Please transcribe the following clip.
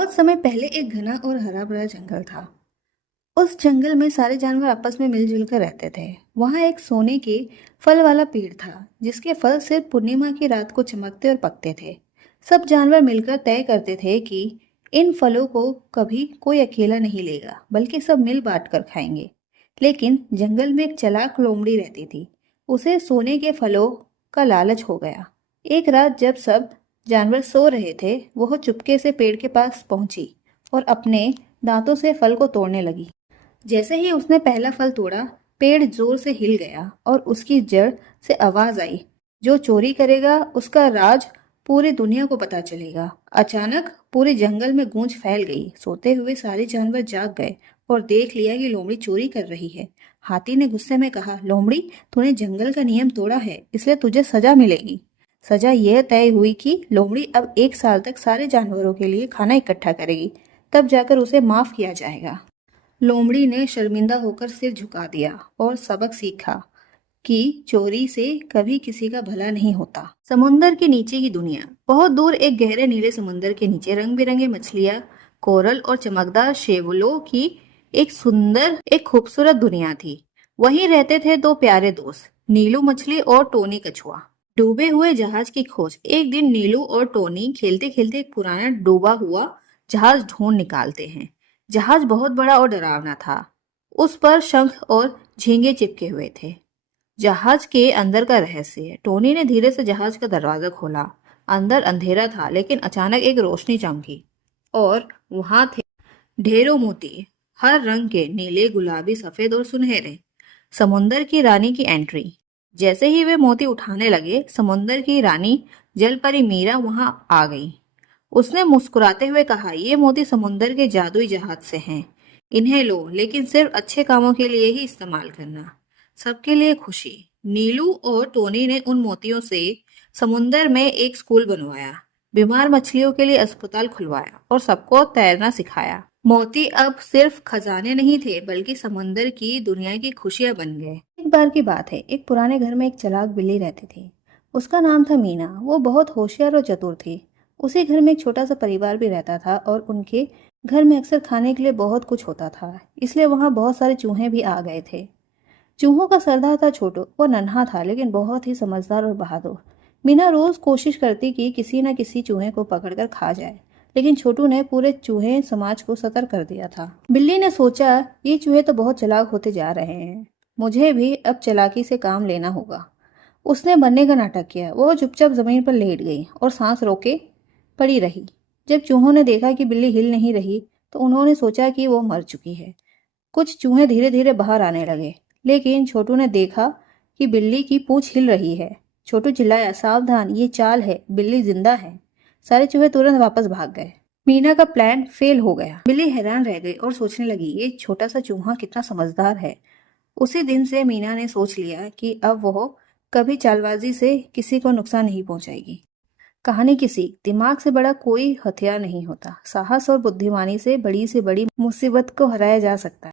बहुत समय पहले एक घना और हरा भरा जंगल था। उस जंगल में सारे जानवर आपस में मिलजुल कर रहते थे। वहां एक सोने के फल वाला पेड़ था, जिसके फल सिर्फ पूर्णिमा की रात को चमकते और पकते थे। सब जानवर मिलकर तय करते थे कि इन फलों को कभी कोई अकेला नहीं लेगा, बल्कि सब मिल बांट कर खाएंगे। लेकिन जंगल में एक चालाक लोमड़ी रहती थी। उसे सोने के फलों का लालच हो गया। एक रात जब सब जानवर सो रहे थे, वह चुपके से पेड़ के पास पहुंची और अपने दांतों से फल को तोड़ने लगी। जैसे ही उसने पहला फल तोड़ा, पेड़ जोर से हिल गया और उसकी जड़ से आवाज आई, जो चोरी करेगा उसका राज पूरी दुनिया को पता चलेगा। अचानक पूरे जंगल में गूंज फैल गई। सोते हुए सारे जानवर जाग गए और देख लिया कि लोमड़ी चोरी कर रही है। हाथी ने गुस्से में कहा, लोमड़ी, तूने जंगल का नियम तोड़ा है, इसलिए तुझे सजा मिलेगी। सजा यह तय हुई कि लोमड़ी अब 1 साल तक सारे जानवरों के लिए खाना इकट्ठा करेगी, तब जाकर उसे माफ किया जाएगा। लोमड़ी ने शर्मिंदा होकर सिर झुका दिया और सबक सीखा कि चोरी से कभी किसी का भला नहीं होता। समुंदर के नीचे की दुनिया। बहुत दूर एक गहरे नीले समुंदर के नीचे रंग बिरंगे मछलियां, कोरल और चमकदार शैवालों की एक खूबसूरत दुनिया थी। वहीं रहते थे दो प्यारे दोस्त, नीलू मछली और टोनी कछुआ। डूबे हुए जहाज की खोज। एक दिन नीलू और टोनी खेलते खेलते एक पुराना डूबा हुआ जहाज ढूंढ निकालते हैं। जहाज बहुत बड़ा और डरावना था। उस पर शंख और झींगे चिपके हुए थे। जहाज के अंदर का रहस्य। टोनी ने धीरे से जहाज का दरवाजा खोला। अंदर अंधेरा था, लेकिन अचानक एक रोशनी चमकी और वहां थे ढेरों मोती, हर रंग के, नीले, गुलाबी, सफेद और सुनहरे। समुंदर की रानी की एंट्री। जैसे ही वे मोती उठाने लगे, समुंदर की रानी जलपरी मीरा वहां आ गई। उसने मुस्कुराते हुए कहा, ये मोती समुंदर के जादुई जहाज से हैं। इन्हें लो, लेकिन सिर्फ अच्छे कामों के लिए ही इस्तेमाल करना। सबके लिए खुशी। नीलू और टोनी ने उन मोतियों से समुंदर में एक स्कूल बनवाया, बीमार मछलियों के लिए अस्पताल खुलवाया और सबको तैरना सिखाया। मोती अब सिर्फ खजाने नहीं थे, बल्कि समंदर की दुनिया की खुशियां बन गए। एक बार की बात है, एक पुराने घर में एक चालाक बिल्ली रहती थी। उसका नाम था मीना। वो बहुत होशियार और चतुर थी। उसी घर में एक छोटा सा परिवार भी रहता था और उनके घर में अक्सर खाने के लिए बहुत कुछ होता था, इसलिए वहां बहुत सारे चूहे भी आ गए थे। चूहों का सरदार था छोटू। वो नन्हा था, लेकिन बहुत ही समझदार और बहादुर। मीना रोज कोशिश करती कि किसी न किसी चूहे को पकड़कर खा जाए, लेकिन छोटू ने पूरे चूहे समाज को सतर्क कर दिया था। बिल्ली ने सोचा, ये चूहे तो बहुत चालाक होते जा रहे हैं, मुझे भी अब चालाकी से काम लेना होगा। उसने बनने का नाटक किया। वो चुपचाप जमीन पर लेट गई और सांस रोके पड़ी रही। जब चूहों ने देखा कि बिल्ली हिल नहीं रही, तो उन्होंने सोचा कि वो मर चुकी है। कुछ चूहे धीरे धीरे बाहर आने लगे, लेकिन छोटू ने देखा कि बिल्ली की पूंछ हिल रही है। छोटू चिल्लाया, सावधान, ये चाल है, बिल्ली जिंदा है। सारे चूहे तुरंत वापस भाग गए। मीना का प्लान फेल हो गया। बिल्ली हैरान रह गई और सोचने लगी, ये छोटा सा चूहा कितना समझदार है। उसी दिन से मीना ने सोच लिया कि अब वो कभी चालबाजी से किसी को नुकसान नहीं पहुंचाएगी। कहानी की सीख। दिमाग से बड़ा कोई हथियार नहीं होता। साहस और बुद्धिमानी से बड़ी मुसीबत को हराया जा सकता है।